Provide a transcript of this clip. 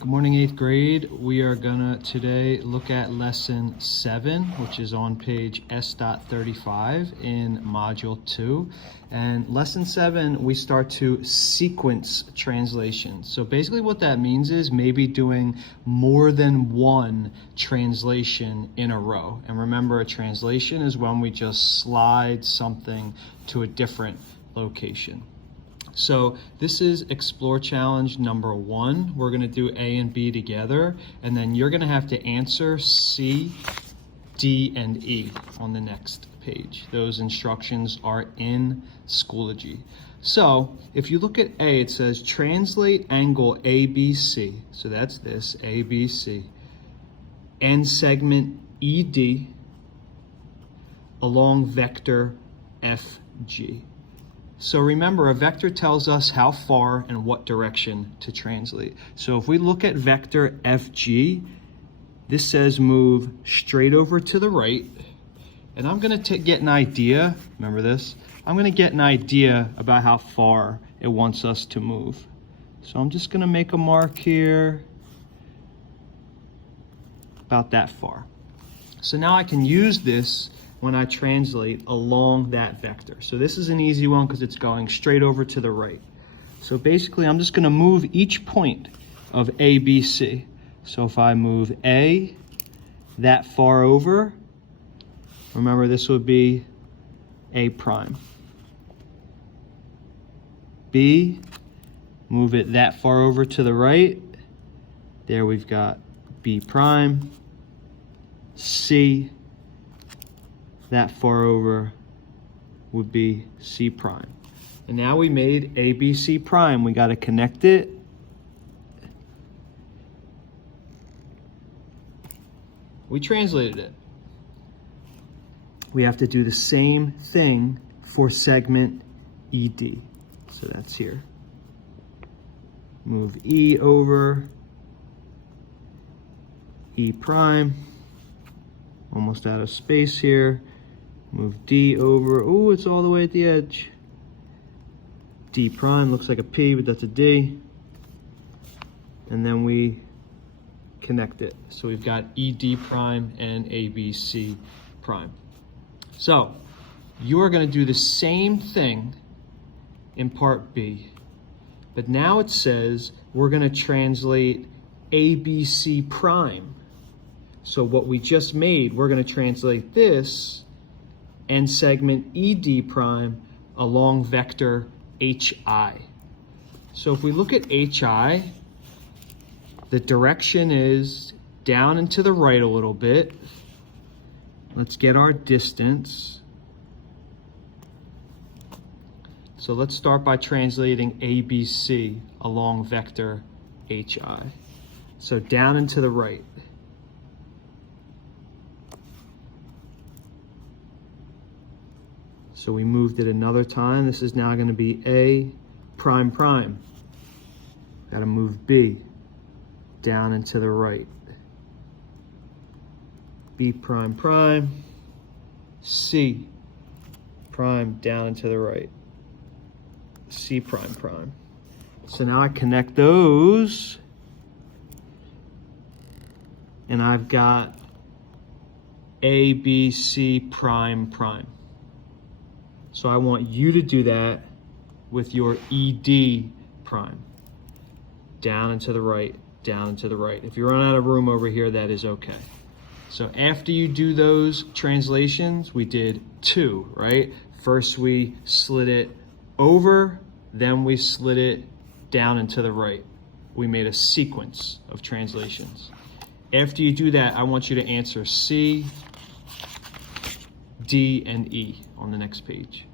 Good morning, 8th grade. We are gonna today look at lesson 7, which is on page S.35 in module 2. And lesson 7, we start to sequence translation. So basically what that means is maybe doing more than one translation in a row. And remember, a translation is when we just slide something to a different location. So this is Explore Challenge number 1. We're going to do A and B together, and then you're going to have to answer C, D, and E on the next page. Those instructions are in Schoology. So if you look at A, it says translate angle ABC. So that's this, ABC, and segment ED along vector FG. So remember, a vector tells us how far and what direction to translate. So if we look at vector FG, this says move straight over to the right. And I'm going to get an idea, remember this? I'm going to get an idea about how far it wants us to move. So I'm just going to make a mark here about that far. So now I can use this when I translate along that vector. So this is an easy one because it's going straight over to the right. So basically I'm just going to move each point of ABC. So if I move A that far over, remember this would be A prime. B, move it that far over to the right. There we've got B prime. C, that far over would be C prime. And now we made ABC prime. We got to connect it. We translated it. We have to do the same thing for segment ED. So that's here. Move E over, E prime. Almost out of space here. Move D over, oh, it's all the way at the edge. D prime, looks like a P, but that's a D. And then we connect it. So we've got ED prime and ABC prime. So you are going to do the same thing in part B. But now it says we're going to translate ABC prime. So what we just made, we're going to translate this and segment ED prime along vector HI. So if we look at HI, the direction is down and to the right a little bit. Let's get our distance. So let's start by translating ABC along vector HI. So down and to the right. So we moved it another time. This is now going to be A prime prime. Got to move B down and to the right. B prime prime. C prime down and to the right. C prime prime. So now I connect those. And I've got A, B, C prime prime. So I want you to do that with your ED prime. Down and to the right, down and to the right. If you run out of room over here, that is okay. So after you do those translations, we did 2, right? First we slid it over, then we slid it down and to the right. We made a sequence of translations. After you do that, I want you to answer C, D, and E on the next page.